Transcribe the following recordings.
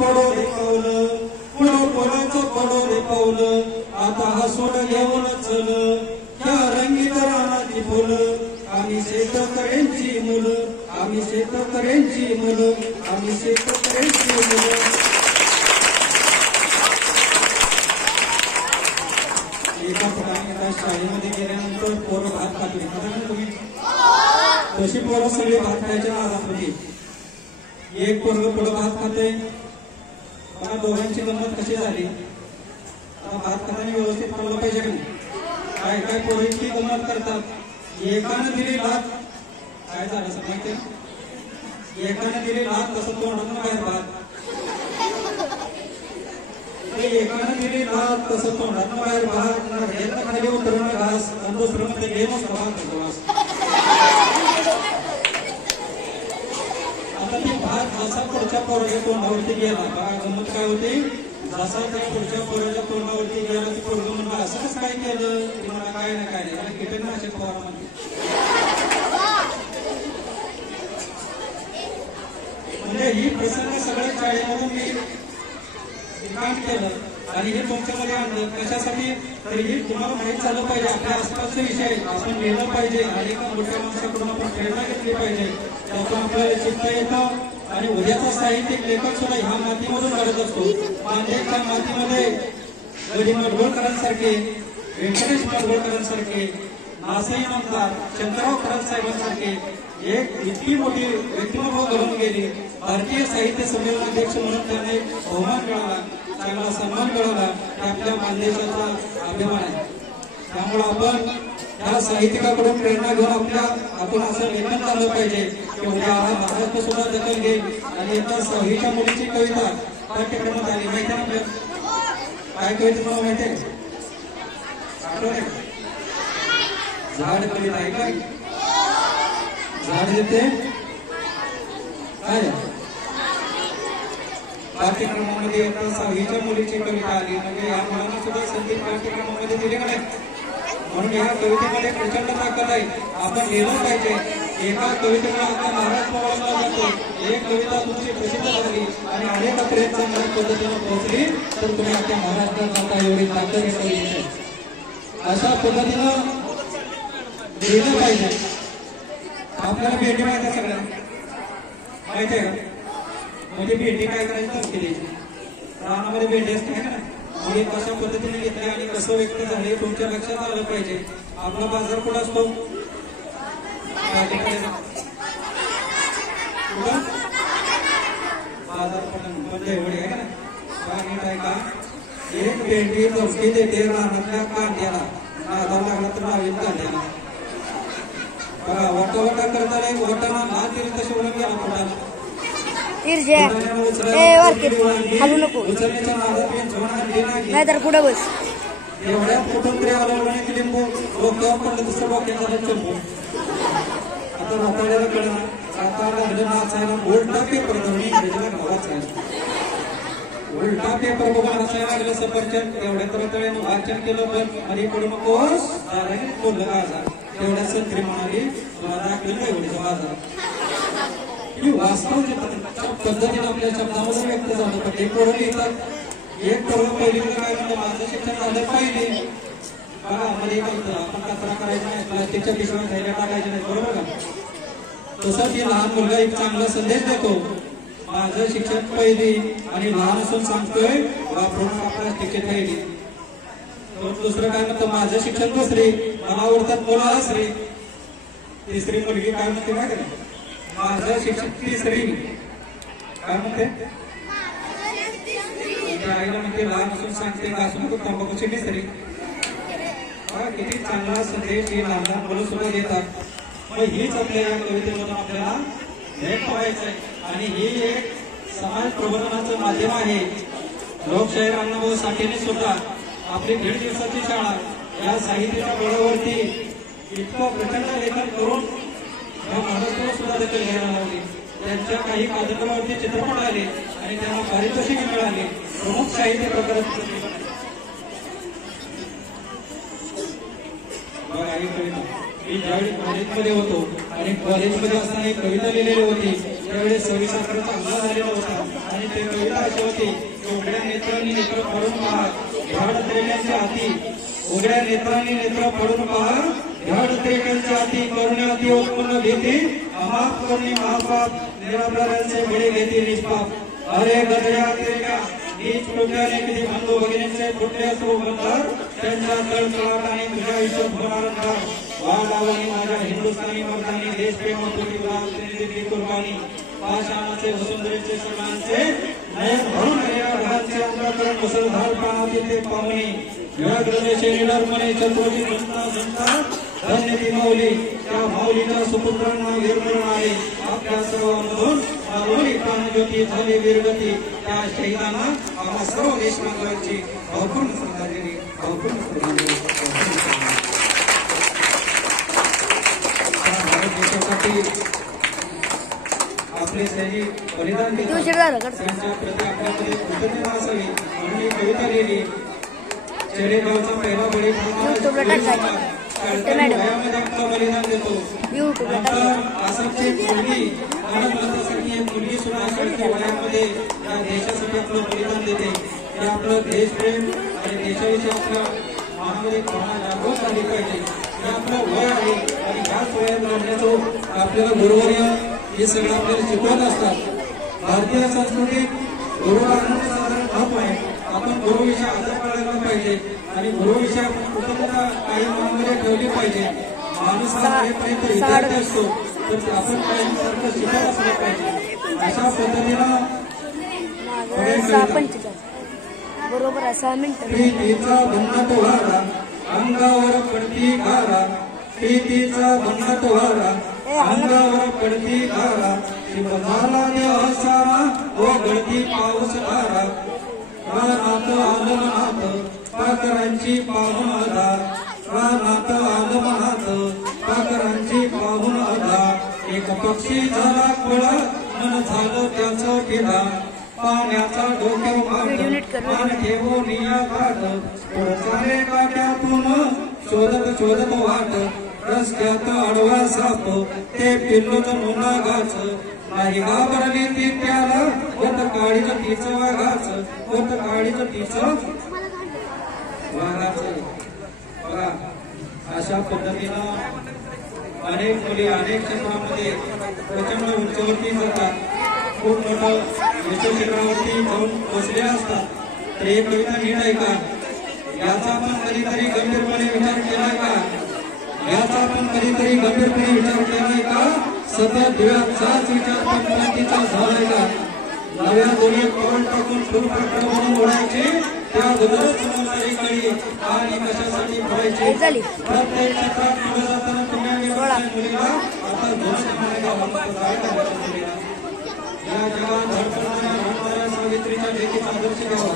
पडो रे पावलं पुढं पोराचं पडो रे पावलं आता हसून घेऊन चल ह्या रंगीत रानाची फुलं आम्ही शेतकऱ्यांची मुलं आम्ही शेतकऱ्यांची मुलं आम्ही शेतकऱ्यांची मुलं एका ठिकाणी एका शाळेमध्ये गेल्यानंतर पोरं भात खातली आता तुम्ही तशी पोरं सगळे भात खायच्या नादात होती एक पोरग पुढं भात खाते मला दोघांची गंमत कशी झाली भात खाताना व्यवस्थित खाल्लं पाहिजे का काय काय पोरं इतकी गंमत करतात एकानं दिली भात काय झालं असं माहिती एकानं दिली भात तसं तोंडातून बाहेर भात एकानं दिली भात तसं तोंडातून बाहेर भात खाली उतरून घास आणि दुसरं मध्ये गेमच भात आता ती भात जसा पुढच्या पोराच्या तोंडावरती गेला बघा गंमत काय होती जसा त्या पुढच्या पोराच्या तोंडावरती गेला ती पोरग म्हणून असं कसं काय केलं तुम्हाला काय नाही काय नाही कीटकनाशक फवारा म्हणते म्हणजे ही प्रसंग सगळ्या शाळेमधून मी काम केलं आणि हे तुमच्यामध्ये आणलं कशासाठी तर हे तुम्हाला माहित झालं पाहिजे आपल्या आसपासचे विषय आपण लिहिलं पाहिजे आणि एका मोठ्या माणसाकडून आपण प्रेरणा घेतली पाहिजे त्यातून आपल्याला शिकता येतं आणि उद्याचा साहित्यिक लेखक सुद्धा ह्या मातीमधून घडत असतो मांदेच्या मातीमध्ये गडी मडगोळकरांसारखे व्यंकटेश मडगोळकरांसारखे नासई आमदार शंकरराव खरात साहेबांसारखे एक इतकी मोठी व्यक्तिमत्व घडून गेली भारतीय साहित्य संमेलन अध्यक्ष म्हणून त्यांनी बहुमान मिळवला चांगला सन्मान मिळवला हे आपल्या मानदेशाचा अभिमान आहे त्यामुळे आपण या साहित्यिकाकडून प्रेरणा घेऊन आपण असं लेखन झालं पाहिजे की उद्या महाराष्ट्र सुद्धा दखल घेईल आणि एका सहावीच्या मुलीची कविता पाठ्यक्रमात आली माहिती आहे काय कविता तुम्हाला माहिती आहे झाड कविता आहे काय झाड देते काय पाठ्यक्रमामध्ये एका सहावीच्या मुलीची कविता आली म्हणजे या मुलांना सुद्धा संगीत पाठ्यक्रमामध्ये दिले का नाही म्हणून या कवितेमध्ये प्रचंड ताकद आहे आपण लिहिलं पाहिजे एका कवितेला आता महाराष्ट्र ओळखला जातो एक कविता तुमची प्रसिद्ध झाली आणि अनेक प्रेम चांगल्या पद्धतीने पोहोचली तर तुम्ही आपल्या महाराष्ट्रात जाता एवढी ताकद येते अशा पद्धतीनं लिहिलं पाहिजे आपल्याला भेंडी माहिती आहे सगळ्या माहिती आहे का म्हणजे भेंडी काय करायची नसते द्यायची रानामध्ये भेंडी असते ना हे कशा पद्धतीने घेतले आणि कसं व्यक्त झाले तुमच्या लक्षात आलं पाहिजे आपला बाजार कुठं असतो बाजार म्हणजे एवढी आहे ना का एक भेंडी धमकी देते रानातल्या कांद्याला नादा लागला तर नावीत कांद्याला बघा वटा वटा करताना एक वटाना लहान तरी तशी ओळख गेला पोटाला खालू नको नाहीतर पुढे बस एवढ्या कुठून तरी आलं लिंबू डोक्यावर पडलं दुसरं डोक्यात झालं चंबू आता रताळ्याला कळलं रताळ्याला म्हणजे नाचायला उलटा पेपर धरून इंग्रजीला वाचायला उलटा पेपर बघून वाचायला लागलं सफरचंद एवढ्यात रताळ्यानं वाचन केलं पण आणि पुढे नकोस बोललं का आजार तेवढ्या संत्री म्हणाली दाखलं एवढीचा बाजार वास्तव पद्धतीने आपल्या शब्दामध्ये व्यक्त झालं पण एक पोरं लिहितात एक पोरं पहिली काय म्हणतं माझं शिक्षण झालं पाहिजे बघा मध्ये काय आपण कचरा करायचा नाही प्लास्टिकच्या पिशव्या थैल्या टाकायच्या नाही बरोबर का तसंच ही लहान मुलगा एक चांगला संदेश देतो माझं शिक्षण पहिली आणि लहान असून सांगतोय वापरून प्लास्टिकची थैली दुसरं काय म्हणतं माझं शिक्षण दुसरी मला आवडतात मुलं असरी तिसरी मुलगी काय म्हणते माहिती नाही माझं शिक्षण तिसरी काय म्हणते आईला म्हणते लहान असून सांगते घासून खूप तंबाखूची तिसरी किती चांगला संदेश ही लहान लहान मुलं सुद्धा देतात मग हीच आपल्या या कवितेमधून आपल्याला भेट व्हायचंय आणि ही एक समाज प्रबोधनाचं माध्यम आहे लोकशाहीर अण्णाभाऊ साठेने सुद्धा आपली 1.5 दिवसाची शाळा या साहित्याच्या बळावरती इतकं प्रचंड लेखन करून महाराष्ट्राला सुद्धा दखल घ्यायला लावली त्यांच्या काही कादंबऱ्यांवरती चित्रपट आले आणि त्यांना पारितोषिक मिळाले प्रमुख साहित्य प्रकारात मी ज्यावेळी कॉलेजमध्ये होतो आणि कॉलेजमध्ये असताना एक कविता लिहिलेली होती त्यावेळेस 26 चांगला झालेला होता आणि ते कविता अशी होती की उघड्या नेत्रांनी नेत्र पडून पहा ध्याड त्रेक्यांच्या हाती उघड्या नेत्रांनी नेत्र पडून पहा ध्याड त्रेक्यांच्या हाती करुणे अति उत्पन्न भीती अमाप करुणी महापाप निरापराधांचे बळी घेती निष्पाप अरे गजया त्रेक्या नीच टोक्याने किती बंधू भगिनींचे फुटले असो बंधर त्यांच्या तळतळाटाने तुझ्या आयुष्यात होणार अंधार वालावानी माझ्या हिंदुस्थानी मर्दानी देशप्रेम तुझी दिली कुर्बानी पाषाणाचे वसुंधरेचे सगळ्यांचे नयन भरून आलेल्या ढगांचे अंतःकरण मुसळधार प्राणातील ते पाहुणे व्याघ्रदेशे निडरपणे चतुर्थी जनता जनता धन्य ती माऊली त्या माऊलीच्या सुपुत्रांना वीरमरण आले आपल्या सर्वांमधून माऊली प्राणज्योती झाली वीरगती त्या शहीदांना आम्हा सर्व देशबांधवांची भावपूर्ण श्रद्धांजली भावपूर्ण श्रद्धांजली भारत देशासाठी आपले सैनिक बलिदान देतात त्यांच्या प्रति आपल्याकडे कृतज्ञता असावी म्हणून एक कविता लिहिली शेडेगावचा पहिला बळी वयामध्ये आपलं बलिदान देतो नंतर आसामची एक मुलगी अनंतासाठी एक मुलगी सुद्धा शेवटी वयामध्ये या देशासाठी आपलं बलिदान देते ते आपलं देशप्रेम आणि देशाविषयी आपल्या मनामध्ये भावना जागृत झाली पाहिजे हे आपलं वय आहे आणि ह्याच वयात लढण्याचं आपल्याला गुरुवर्य हे सगळं आपल्याला शिकवत असतात भारतीय संस्कृतीत गुरुवारांचे साधारण महत्व आहे आपण गुरुविषयी आदर बाळगला पाहिजे आणि गुरुविषयी आपण कृतज्ञता काही मनामध्ये ठेवली पाहिजे माणूस हा मरेपर्यंत विद्यार्थी असतो तर आपण काहींसारखं शिकत असलं पाहिजे अशा पद्धतीनं बरोबर असा प्रीतीचा भन्नाट वारा अंगावर पडती गारा प्रीतीचा भन्नाट वारा अंगावर पडती गारा शिव झाला देह सारा व गळती पाऊस धारा रानात आलमनात पाखरांची पाहून अधा रानात आलमनात पाखरांची पाहून अधा एक पक्षी झाला खोळा मन झालं त्याचं ढिला पाण्याचा डोक्यावर मान ठेवून या घाट पुढचाले काट्यातून शोधत शोधत वाट रस्त्यात आडवा साप ते पिल्लूच मुना गाच नाही घाबरली ती त्याला होत काळीच तिचं वाघाच होत काळीच तिचं वाघाच बघा अशा पद्धतीनं अनेक मुली अनेक क्षेत्रामध्ये प्रचंड उंचीवरती जातात खूप मोठं यशशिखरावरती जाऊन बसले असतात तर ही कविता नीट ऐका याचा आपण कधीतरी गंभीरपणे विचार केलाय का याचा आपण कधीतरी गंभीरपणे विचार केलाय का सतत दिव्याचाच विचार पंचायतीचा झालाय का नव्या दोन्ही पाऊल टाकून फुलपात्र म्हणून ओढायचे त्या अगोदरच समजदारी कळली आणि कशासाठी पडायची प्रत्येक क्षेत्रात पुढे जाताना पुण्या मुलीला आता या जगात धडपडणाऱ्या रामदाऱ्या सावित्रीच्या लेखीचा आदर्श घ्यावा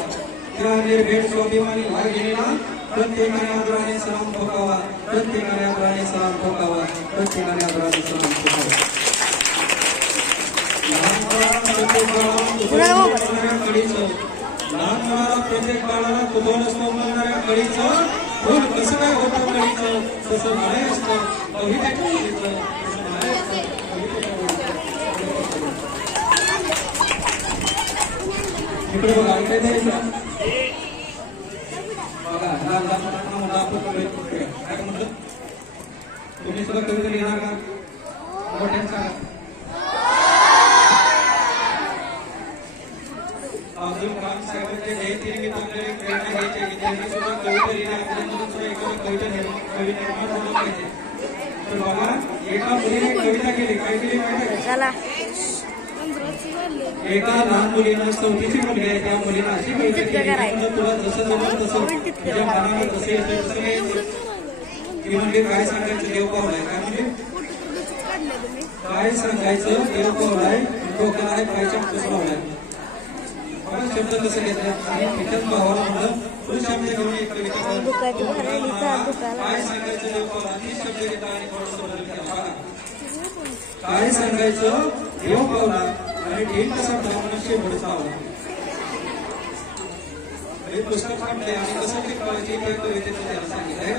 त्या निर्भीड स्वाभिमानी भाग घेण्याला प्रत्येकाने आदराने सलाम ठोकावा प्रत्येकाने आदराने सलाम ठोकावा प्रत्येकाने आदराने सलाम ठोकावा लहान मुलाला प्रत्येक बाळाला कुतूहल असतो म्हणणाऱ्या कळीचं फुल कसं काय होतं कळीचं तसं माळे असतं कवितेचं इकडे बघा ऐकायचं आहे बघा लहान लहान मुलं आपण काय म्हटलं तुम्ही सुद्धा कविता लिहिणार का मोठ्यांचा अब्दुल कलाम साहेबांचे जयंतीनिमित्त आपल्याला प्रेरणा घ्यायची विद्यार्थी सुद्धा कविता लिहिणे आपल्यामधून सुद्धा एखादी कविता निर्माण झालं पाहिजे तर बघा एका मुलीने कविता केली काय केली माहिती आहे एका लहान मुलीनं 34ची मुलगी आहे त्या मुलीनं अशी कविता केली तुला जसं जमलं तसं तुझ्या मनाला जसं येतं तसं ती म्हणजे काय सांगायचं देव पावलाय काय म्हणजे काय सांगायचं देव पावलाय डोक्याला आहे पायच्या कसं लावलाय शब्द कसं घेतलं आणि पिठ्यात भावाला म्हणलं तो शब्द घेऊन एक कविता काय सांगायचं देव पावला 30 शब्द घेतला आणि थोडंसं बदल केला काय सांगायचं देव पावला आणि ढील कसा ब्राह्मणाशी भडकावला हे पुस्तक काढलंय आणि कसं ते कळायचे त्या कवितेचं त्याला सांगितलंय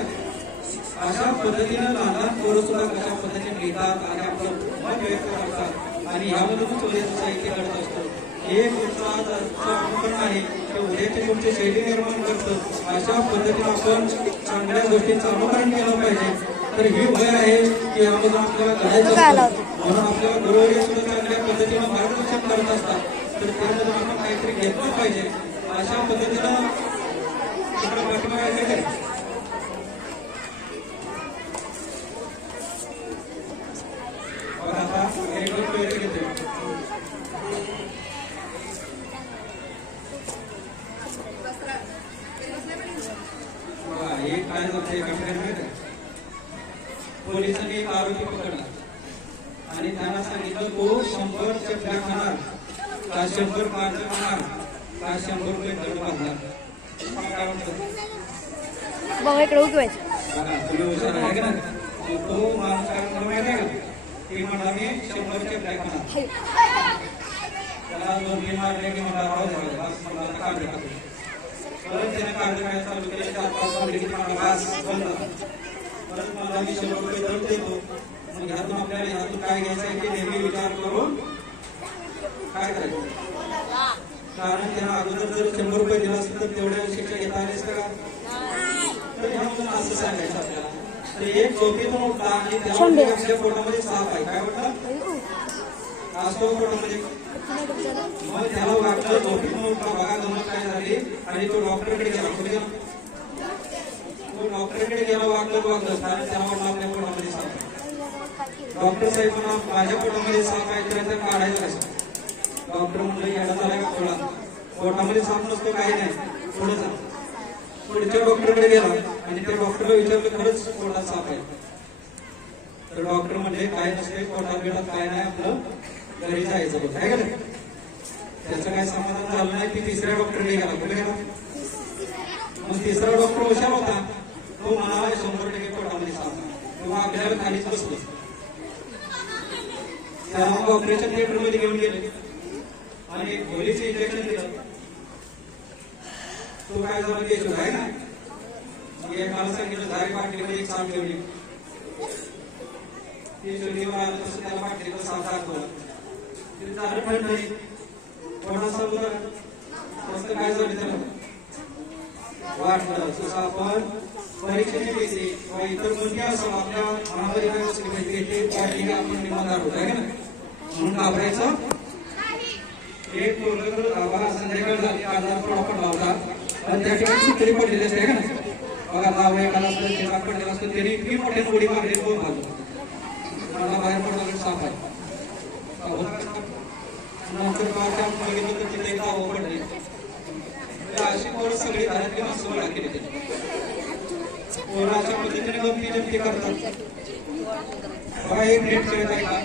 अशा पद्धतीनं लहान लहान पोरं सुद्धा कशा पद्धतीने लिहितात आणि आपलं मत व्यक्त करतात आणि यामधूनच साहित्य घडत असतो एक उत्साहाचं आहे ते उद्याची तुमची शैली निर्माण करतं. अशा पद्धतीने आपण चांगल्या गोष्टींचं अनुकरण केलं पाहिजे. तर ही वय आहे की यामधून आपल्याला घडायचं असतं. म्हणून आपल्याला गुरुवारी सुद्धा चांगल्या पद्धतीनं मार्गदर्शन करत असतात. तर त्यामधून आपण काहीतरी घेतलं पाहिजे. अशा पद्धतीनं पाठीमागायचं आता घेते. एक काय झालं पोलिसांनी एक आरोपी पकडला आणि त्यांना सांगितलं तो 100 चपल्या खाणार का 100 मार्च खाणार का 100 रुपये दंड भरणार. काय म्हणतो बाबा इकडे उठवायचं तुम्ही हुशार आहे का ना. तो माणूस काय म्हणतो माहिती आहे का ती म्हणा मी 100 चपल्या खाणार. त्याला 2-3 मारले की मला राहू द्या काढ टाकतो. परत त्याने काढलं काय चालू केलं 4-5 मारले की मला वास बंद. परत मला मी 100 रुपये दंड देतो. मग ह्यातून आपल्याला ह्यातून काय घ्यायचं आहे की नेहमी विचार करून काय करायचं. कारण त्यांना अगोदर जर 100 रुपये दिला असेल तर तेवढ्या शिक्षा घेता आले असतं का. तर ह्यामधून असं सांगायचं आपल्याला. तर एक झोपेतून उठला आणि त्याला आपल्या पोटामध्ये साप आहे. काय म्हटलं असतो पोटामध्ये. मग त्याला वाटलं झोपेतून उठला बघा गमत काय झाली आणि तो डॉक्टरकडे गेला. कुठे तो डॉक्टरकडे गेला वागलं कारण त्याला वाटलं आपल्या पोटामध्ये साप आहे. डॉक्टर साहेब म्हणा माझ्या पोटामध्ये साप आहे तर त्या काढायचं कसं. डॉक्टर म्हणलं याला झाला का थोडा पोटामध्ये साप नसतो काही नाही थोडं जा. पुढच्या डॉक्टरकडे गेला आणि त्या डॉक्टरला विचारलं खरंच पोटात साप आहे. तर डॉक्टर म्हणजे काय नसते पोटात बिटात काय नाही आपलं घरी जायचं बघ काय का. त्याचं काय समाधान झालं नाही की तिसऱ्या डॉक्टरकडे गेला. कुठे गेला मग तिसरा डॉक्टर हुशार होता. तो म्हणाला 100% पोटामध्ये साप आहे. किंवा आपल्याला खालीच बसलो. त्याला मग ऑपरेशन थिएटर मध्ये घेऊन गेले आणि गोळीचं इंजेक्शन दिलं. तो काय झाला देशो आहे ना. एक मला सांगितलं धारे पाटलीमध्ये एक साप ठेवली. ती शोधीवर आलं तसं त्याला पाटलीचं साप दाखवलं. ते झालं थंड नाही थोडासा उदा मस्त काय झालं त्याला वाटलं तसं आपण परीक्षेची पैसे किंवा इतर कोणती असं आपल्या मनामध्ये काय असं पाहिजे ते आपण निर्माण होत आहे ना. म्हणून घाबरायचं. एक पोरग संध्याकाळ झाली आजारपण आपण लावला पण त्या ठिकाणी सुतरी पडलेली असते का ना. बघा लावला एखादा असतं पडलेला असतं त्याने इतकी मोठ्या उडी मारली दोन भाजू मला बाहेर पडला साप आहे. नंतर पावसात बघितलं तर तिथे गाव पडले. अशी पोरं सगळी घरातली माणसं गोळा केली. पोरं अशा पद्धतीने गमती जमती करतात. बघा एक नेट खेळत आहे का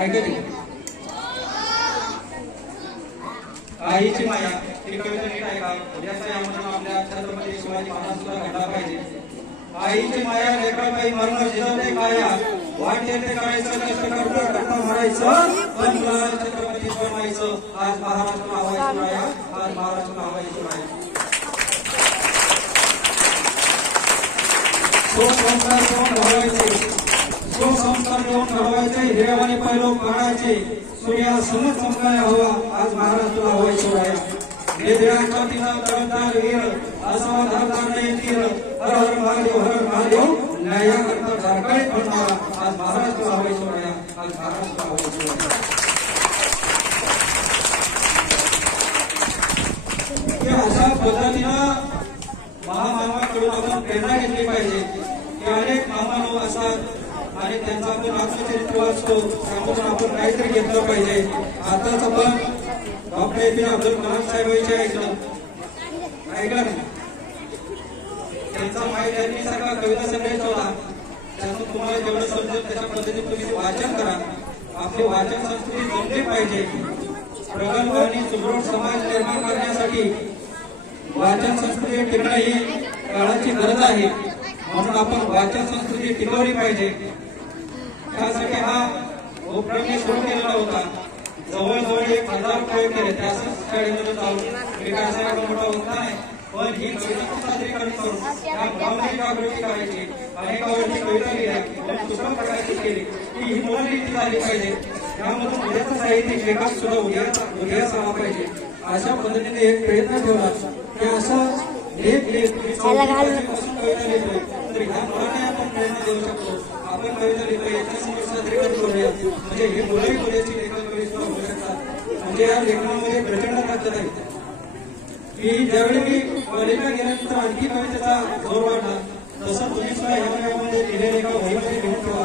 ऐकत आईची माया ही कविता नीट आहे का. उद्याच्या यामधून आपल्या छत्रपती शिवाजी महाराज सुद्धा घडला पाहिजे. आईची माया लेकराबाई मरण जिजवते काया वाट येते करायचं कष्ट करता करता मारायचं पण मुलाला छत्रपती बनवायचं. आज महाराष्ट्र हवाई सुराया आज महाराष्ट्र हवाई सुराया. संस्कार देऊन घडवायचे संस्कार देऊन घडवायचे हिरेवाने पैलो काढायचे सूर्याला समज चमकायला हवा आज महाराष्ट्र हवाई सुराया. निधड्यांच्या तिला जबाबदार वीर असावा धरता येतील. हर हर महादेव हर महादेव न्यायाकरता झारखंड बनणारा आज महाराष्ट्र हवाई सुराया आज महाराष्ट्र हवाई सुराया. अशा पद्धतीनं महामानवाकडून आपण प्रेरणा घेतली पाहिजे की अनेक महामानव असतात आणि त्यांचा आपण आत्मचरित्र वाचतो त्यामधून आपण काहीतरी घेतलं पाहिजे. आताच आपण डॉक्टर ए पी जे अब्दुल कलाम साहेबांचे ऐकलं नाही. त्यांचा माहिती सारखा कविता संग्रह होता. त्यातून तुम्हाला जेवढं समजेल त्याच्या पद्धतीने तुम्ही वाचन करा. आपली वाचन संस्कृती जमली पाहिजे. प्रगल्भ आणि सुदृढ समाज निर्माण करण्यासाठी वाचन संस्कृती टिकणं ही काळाची गरज आहे. म्हणून आपण वाचन संस्कृती टिकवली पाहिजे. त्यासाठी हा उपक्रम मी सुरू केलेला होता. जवळजवळ 1000 प्रयोग केले. त्याच शाळेमध्ये जाऊन विकास मोठा होता नाही पण ही कविता सादरीकरण करून त्या भावनेची जागृती करायची. अनेकावरती कविता लिहिल्या पुस्तक प्रकाशित केली की ही मूलनीती झाली पाहिजे. त्यामधून उद्याचं साहित्य विकास सुद्धा उदयास आला पाहिजे अशा पद्धतीने एक प्रयत्न ठेवला की असं एक कविता लिहितोय तर ह्या मुलांना आपण प्रेरणा देऊ शकतो. आपण कविता लिहितोय याच्यासमोर सादरीकरण करूया म्हणजे हे मुलंही बोलायची लेखन कवी सुद्धा होऊ शकतात. म्हणजे या लेखनामध्ये प्रचंड ताकद आहे की ज्यावेळी मी कॉलेजला गेल्यानंतर आणखी कवितेचा जोर वाढला तसं तुम्ही सुद्धा ह्यामध्ये लिहिलेल्या एका वहीमध्ये लिहून ठेवा.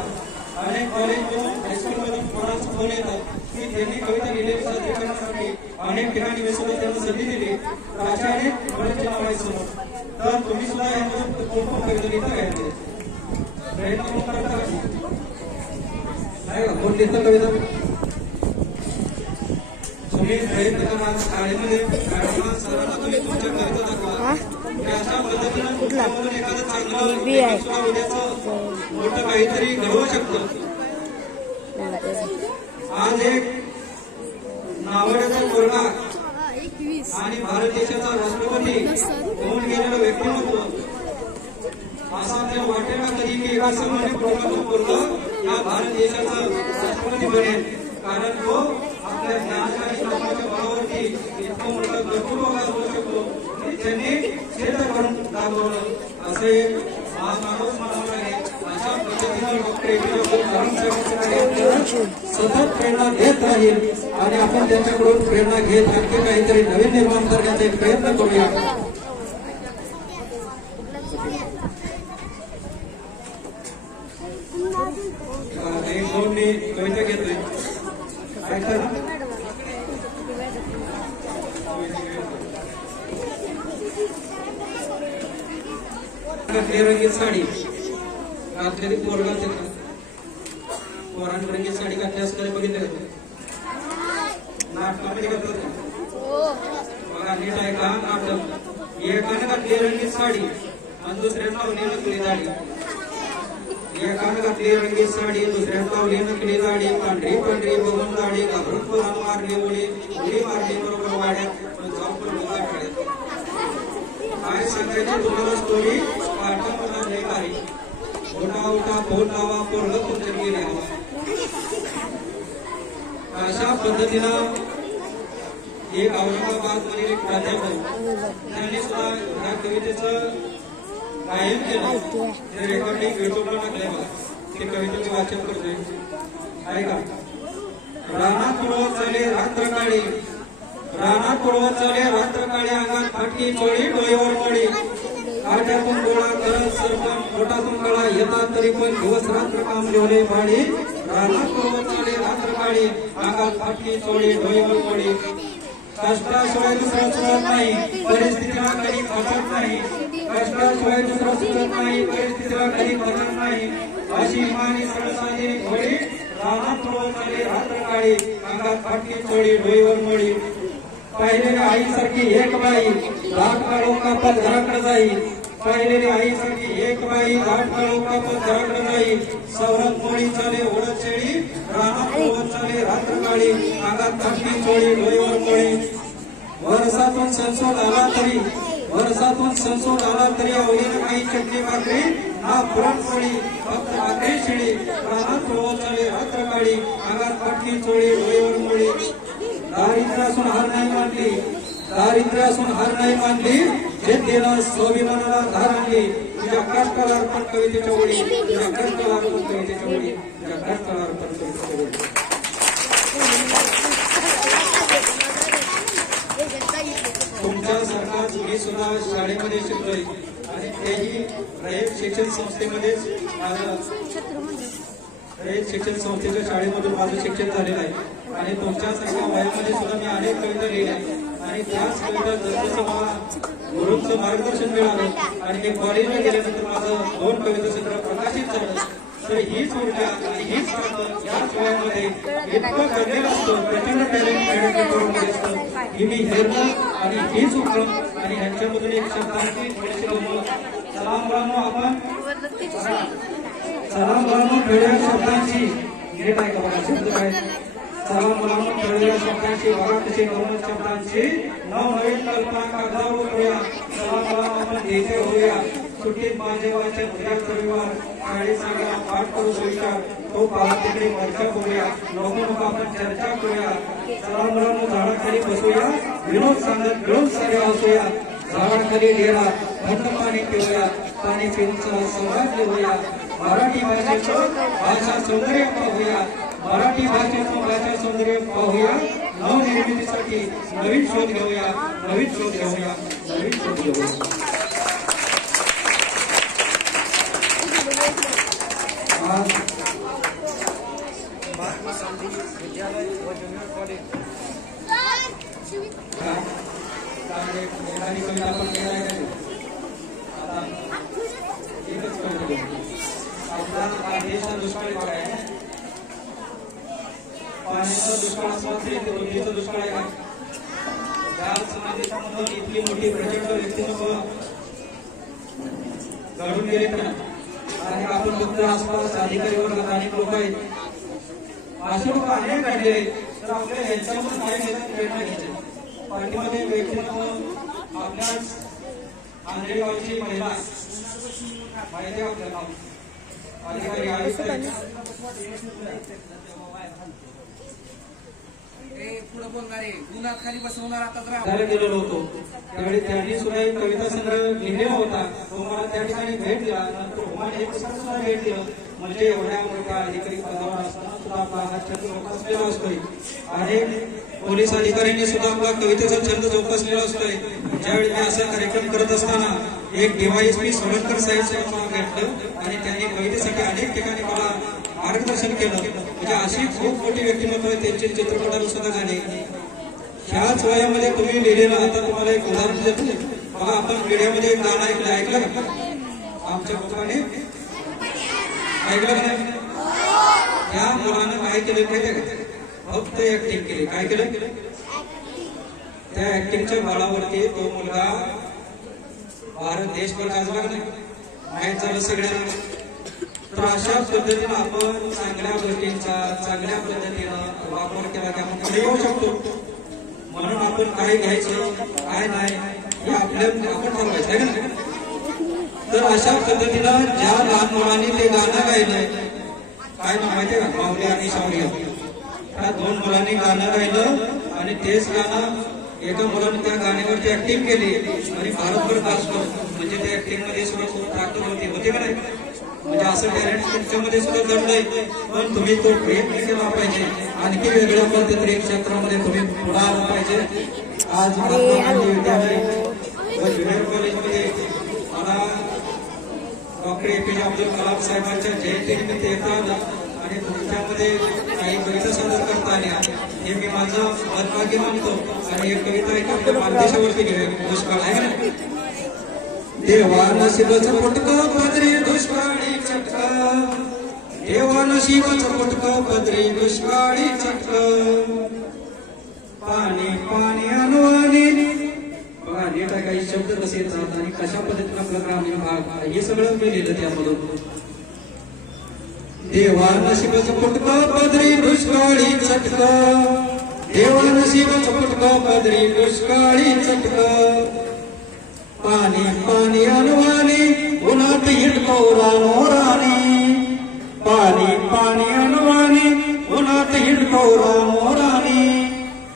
अनेक कॉलेजमधून हायस्कूलमधून कोणाचा फोन येतात की त्यांनी कविता लिहिलेली सादरीकरणासाठी अनेक ठिकाणी मी सुद्धा त्यांना संधी दिली तर अशा अनेक कॉलेजचे नाव आहे समोर. तर तुम्ही सुद्धा यामधून कोण कविता लिहिता घ्यायचे प्रयत्न करून करता का कोण लिहितं कविता तुम्ही प्रयत्न करा. शाळेमध्ये सर्वांना तुम्ही तुमच्या कविता दाखवा. अशा पद्धतीनं एखादं चांगलं उद्याचं मोठं काहीतरी घडवू शकतं. आज एक नावाड्याचा पोरगा आणि भारत देशाचा राष्ट्रपती होऊन गेलेलं व्यक्तिमत्व असं आपल्याला वाटेल का कधी की एका सामान्य कुटुंबातून पोरगा या भारत देशाचा राष्ट्रपती बनेल कारण तो आपल्या ज्ञान आणि श्रमाच्या बळावरती इतकं मोठं कर्तृत्व गाजवू शकतो की त्यांनी सिद्ध करून दाखवलं. असं एक महामानव म्हणावं लागेल. अशा पद्धतीने डॉक्टर APJ अब्दुल कलाम सतत प्रेरणा देत राहील आणि आपण त्यांच्याकडून प्रेरणा घेत आणखी काहीतरी नवीन निर्माण करण्याचा एक प्रयत्न करूया. एक दोन मी कविता घेतोय ऐका ना. रंगीत साडी घातलेली पोरगा पोरांनी साडी घातली असं बघितलं नाटकामध्ये करतात बघा नीट आहे का नाटक. एकाने घातली रंगीत साडी आणि दुसऱ्यानं लावली नकली दाढी. एकाने घातली रंगीत साडी दुसऱ्यानं लावली नकली दाढी. पांढरी पांढरी बघून दाढी घाबरून पोरानं मारली उडी मारली बरोबर वाड्यात पण जाऊन बरोबर गाड्यात. काय सांगायची तुम्हाला स्टोरी पाठवणार लेख आहे. उठा उठा फोन लावा पोरगं तुमच्या गेले. अशा पद्धतीनं एक औरंगाबाद मधील एक प्राध्यापक त्यांनी सुद्धा या कवितेचं गायन केलं. ते रेकॉर्डिंग युट्यूबला टाकलंय बघा. ते कवितेचे वाचन करतोय ऐका. रानात उडवत चाले रात्र काळी रानात उडवत चाले रात्र काळी अंगात फाटकी चोळी डोळ्यावर मोडी काट्यातून गोळा करत सरपण पोटातून कळा येतात तरी पण दिवस रात्र काम जेवले भाडी. रानात उडवत चाले रात्र काळी अंगात फाटकी चोळी डोळ्यावर मोडी कष्टाशिवाय दुसरा सुचत नाही परिस्थितीला कधी फसत नाही. कष्टाशिवाय दुसरा सुचत नाही परिस्थितीला कधी फसत नाही. अशी मानी सरसादी घोडी रानात उडवत चाले रात्र काळी अंगात फाटकी चोळी डोळ्यावर मोडी. पाहिलेली आईसारखी एक बाई लाट काढू कापत घराकडे जाई. पाहिलेली आईसारखी एक बाई लाट काढू कापत घराकडे जाई. सवरत मोडी चाले ओढत शेळी रानात उडवत चाले रात्र काळी अंगात फाटकी चोळी डोळ्यावर मोडी. वर्षातून संसोड आला तरी अवघीनं काही चटणी भाकरी ना पुरणपोळी फक्त भाकरी शिळी. रानात उडवत चाले रात्र काळी अंगात फाटकी चोळी डोळ्यावर मोडी. दारिद्र्य असून हार नाही मानली जिद्दीनं स्वाभिमानाला धार आणली. तुझ्या कष्टाला अर्पण कवितेच्या ओळी तुझ्या कष्टाला अर्पण कवितेच्या ओळी तुझ्या कष्टाला अर्पण कवितेच्या ओळी. तुमच्यासारखाच मी सुद्धा शाळेमध्ये शिकलोय आणि तेही रयत शिक्षण संस्थेमध्येच रयत शिक्षण संस्थेच्या शाळेमधून माझं शिक्षण झालेलं आहे. आणि तुमच्यासारख्या वयामध्ये सुद्धा मी अनेक कविता लिहिल्या आणि त्याच कविता जसं मला गुरूंचं मार्गदर्शन मिळालं आणि मी कॉलेजला गेल्यानंतर माझं 2 कविता संग्रह प्रकाशित झालं. तर हीच ऊर्जा आणि हीच ताकद याच वयामध्ये इतकं घडलेलं असतं प्रचंड टॅलेंट असतं की मी हेरणं आणि हीच उकळून आणि ह्यांच्यामधून एक शब्दांची थोडीशी गमत. सलाम रानो आपण सलाम रानो ठेवलेल्या शब्दांची नीट आहे का बघा शब्द काय. सलाम रानो ठेवलेल्या शब्दांची बघा कशी गमत शब्दांची नवनवीन कल्पना कागदावर उतरूया. सलाम रानो आपण देते होऊया सुट्टीत माझे वाचन उद्याच रविवार शाळेत सगळा पाठ करू सोयीचा तो पाहा तिकडे मर्चा करूया नको आपण चर्चा करूया चला मुलांना झाडाखाली बसूया विनोद सांगत मिळून सगळे हसूया झाडाखाली डेरा थंड पाणी पिऊया पाणी पिऊन संवाद लिहूया मराठी भाषेचं भाषा सौंदर्य पाहूया मराठी भाषेचं भाषा सौंदर्य पाहूया नवनिर्मितीसाठी नवीन शोध घेऊया नवीन शोध घेऊया नवीन शोध घेऊया विद्यालय व ज्युनियर कॉलेज कविता आपण एकच कविता आपला देशाचा दुष्काळ भाग आहे पाण्याचा दुष्काळ असला तरी बुद्धीचा दुष्काळ आहे या समाजामधून इतकी मोठी प्रचंड व्यक्तिमत्व घडून गेले ना आणि आपण फक्त आसपास अधिकारी वर्गात अनेक लोक आहेत असे लोक अनेक काढले तर आपल्याला यांच्यामधून काही प्रेरणा घ्यायची पार्टीमध्ये व्यक्तिमत्व आपल्याच आंधळी गावची महिला माहिती आहे आपल्याला अधिकारी आयुक्त गेलेलो होतो त्यावेळी त्यांनी सुद्धा एक कविता संग्रह लिहिलेला होता तो मला त्या ठिकाणी भेट दिला नंतर एक सुद्धा भेट दिलं म्हणजे एवढ्या मोठ्या अधिकारी पदावर असताना सुद्धा आपला हा छंद जोपासलेला असतोय अनेक पोलीस अधिकाऱ्यांनी सुद्धा आपला कवितेचा छंद जोपासलेला असतोय ज्यावेळी मी असा कार्यक्रम करत असताना एक DYSP सोलनकर साहेब मला भेटलं आणि त्यांनी कवितेसाठी अनेक ठिकाणी मला मार्गदर्शन केलं म्हणजे अशी खूप मोठी व्यक्तिमत्व आहे त्यांचे चित्रपटाला सुद्धा गाणे ह्याच वयामध्ये तुम्ही लिहिलेलं आता तुम्हाला एक उदाहरण देतो बघा आपण मीडियामध्ये एक गाणं ऐकलं का आमच्या पप्पाने ऐकलं नाही त्या मुलानं काय केलं माहिती आहे फक्त ऍक्टिंग केली काय केलं त्या ऍक्टिंगच्या बळावरती तो मुलगा भारत देशभर गाजला नाही माहीत झालं सगळ्यांना तर अशा पद्धतीनं आपण चांगल्या गोष्टींचा चांगल्या पद्धतीनं वापर केला की आपण पुढे येऊ शकतो म्हणून आपण काय घ्यायचं काय नाही हे आपण ठरवायचं आहे ना तर अशा पद्धतीनं ज्या लहान मुलांनी ते गाणं गायलंय काय नाव माहितीये का माऊली आणि शौर्य त्या दोन मुलांनी गाणं गायलं आणि तेच गाणं एका मुलाने त्या गाण्यावरती ऍक्टिंग केली आणि भारतभर गाजलं म्हणजे त्या ऍक्टिंग मध्ये सुद्धा खूप ताकद होती का नाही म्हणजे असं टॅलेंट तुमच्यामध्ये सुद्धा दडलंय पण तुम्ही तो प्रयत्न केला पाहिजे आणखी वेगळ्या पद्धतीने क्षेत्रामध्ये तुम्ही पुढे आला पाहिजे आज महात्मा गांधी विद्यालय व ज्युनियर कॉलेजमध्ये मला डॉक्टर APJ अब्दुल कलाम साहेबांच्या जयंतीनिमित्त येतात आणि तुमच्यामध्ये काही कविता सादर करता आल्या हे मी माझं सद्भाग्य मानतो आणि एक कविता एक आपल्या मानदेशावरती दुष्काळ आहे ना देवा नशिबाचं फुटकं पदरी दुष्काळी चटका देवा नशिबाचं फुटकं पदरी दुष्काळी चटका पाणी पाणी अनुवानी बघा नीट काही शब्द कसे येतात आणि कशा पद्धतीने आपला ग्रामीण भाग हे सगळं मी लिहिलं त्यामधून देवा नशिबाचं फुटकं पदरी दुष्काळी चटका देवा नशिबाचं फुटकं पदरी दुष्काळी चटका पाणी पाणी अनुवानी उन्हात हिंडतो रानो राणी पाणी पाणी अनुवानी उन्हात हिंडतो रानो राणी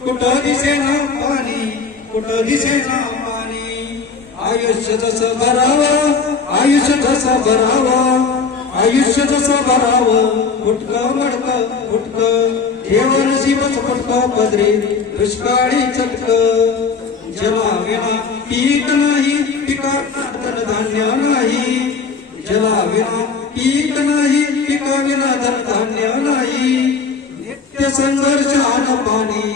कुठं दिसेना पाणी कुठं दिसेना पाणी आयुष्य जसं भरावं आयुष्य जसं भरावं आयुष्य जसं भरावं फुटकं मडकं फुटकं देवा नशिबाचं फुटकं पदरी दुष्काळी चटकं जला विना पीक नाही पिकांना धनधान्य नाही जला विना पीक नाही पिका विना धनधान्य नाही नित्य संघर्षान पाणी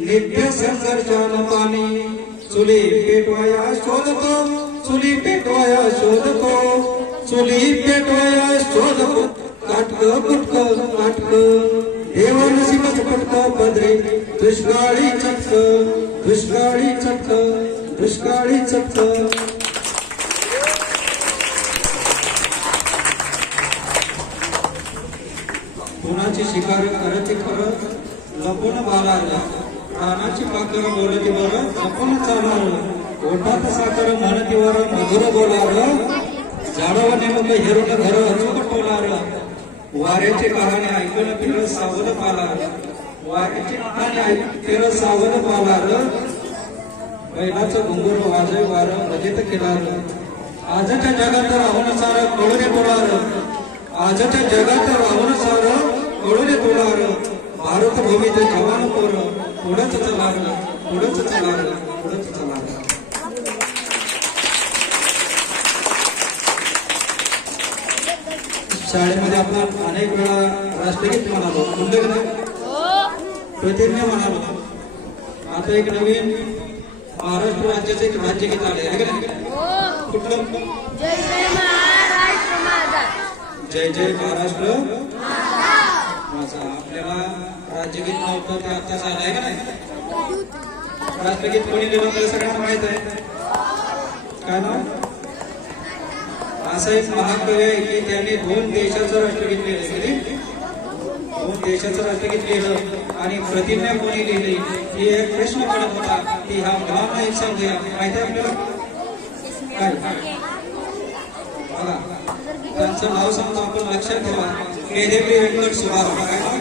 नित्य संघर्षान पाणी चुली पेटवाया शोधतो चुली पेटवाया शोधतो चुली पेटवाया शोधतो काटक कुटक काटक देवा नशिबाचं फुटकं पदरी दुष्काळी चटक दुष्काळी चटक दुष्काळी चटक कुणाची शिकार करते खरं लपून बाळाला कानाची पाकर बोलती बरं लपून चालार ओठात साखर म्हणती वर मधुर बोलार झाडावर नेमक हेरून घर अचूक टोलार वाऱ्याची कहाणी ऐकून फिर सावध पालार वाऱ्याची कहाणी फिर सावध पालार बैलाचं घुंगूर वाजय वार रजित केलार आजच्या जगात राहून सार कळून टोलार आजच्या जगात राहून सार कळून टोलार भारत भूमीत जवान पोर पुढंच चलार पुढंच चलार पुढंच चलार. शाळेमध्ये आपण अनेक वेळा राष्ट्रगीत म्हणालो कुठले प्रतिज्ञा म्हणालो. आता एक नवीन महाराष्ट्र राज्याचे एक राज्यगीत आले आहे का नाही? कुठलं? जय जय महाराष्ट्र माझा. जय जय महाराष्ट्र माझा. आपल्याला राज्यगीत नव्हतं ते आत्ताच आलं आहे का नाही? राष्ट्रगीत कोणी लिहिलं मला सगळ्यांना माहित आहे. काय नाव? असा एक महाकवी आहे की त्यांनी 2 देशाचं राष्ट्रगीत लिहिलं. 2 देशाचं राष्ट्रगीत लिहिलं आणि प्रतिज्ञा कोणी लिहिली ही एक प्रश्न पडत होता की हा मुलांना एक सांगूया. माहिती आहे आपल्याला काय? बघा त्यांचं नाव सांगतो आपण लक्षात ठेवा. केदेवली व्यंकट सुभाराव. काय नाव?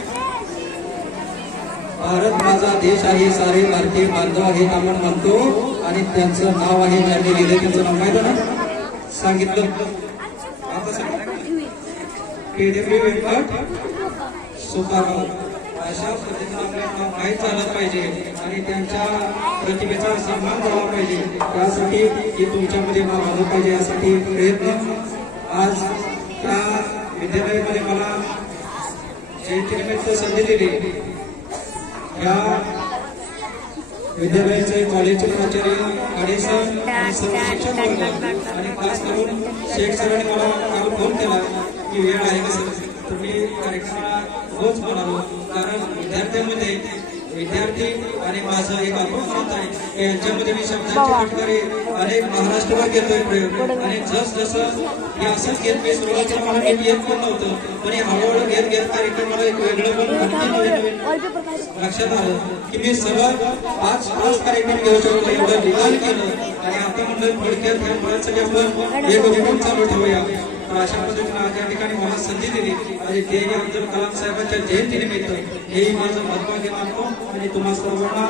भारत माझा देश आहे सारे भारतीय बांधव आहेत आपण म्हणतो आणि त्यांचं नाव आहे ज्यांनी लिहिलं त्यांचं नाव माहित ना सांगितलं. आता सांगितलं केदेवली व्यंकट सुभाराव. अशा पद्धतीनं आपल्याला नाव माहीत झालं पाहिजे आणि त्यांच्या प्रतिभेचा सन्मान झाला पाहिजे. त्यासाठी की तुमच्यामध्ये नाव आलं पाहिजे यासाठी प्रयत्न. आज त्या विद्यालयामध्ये मला जयंतीनिमित्त संधी दिली. या विद्यालयाचे कॉलेजचे प्राचार्य गणेश आणि सर्व शिक्षक वर्ग आणि खास करून शेख सरांनी मला काल फोन केला की वेळ आहे का सर तुम्ही कार्यक्रमाला रोज म्हणालो. कारण विद्यार्थी आणि माझं एक अनुभव मत आहे की यांच्यामध्ये मी शब्दांचे फटकारे अनेक महाराष्ट्रभर घेतोय प्रयोग आणि जसं हे असंच घेत मी सुरुवातीला मला एक येत पण नव्हतं पण हळूहळू घेत घेत कार्यक्रम मला एक वेगळं पण नवीन लक्षात आलं की मी सलग 5 कार्यक्रम घेऊ शकतो एवढं निकाल केलं आणि आता म्हणलं थोडक्यात ह्या मुलांसाठी आपण एक उपक्रम चालू ठेवूया. तर अशा पद्धतीने आज या ठिकाणी मला संधी दिली आणि ते अब्दुल कलाम साहेबांच्या जयंतीनिमित्त हेही माझं महत्त्वाचे मानतो आणि तुम्हा सर्वांना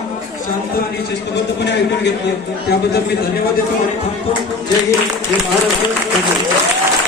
शांत आणि शिस्तबद्धपणे ऐकून घेतलं त्याबद्दल मी धन्यवाद देतो आणि थांबतो. जय हिंद जय महाराष्ट्र.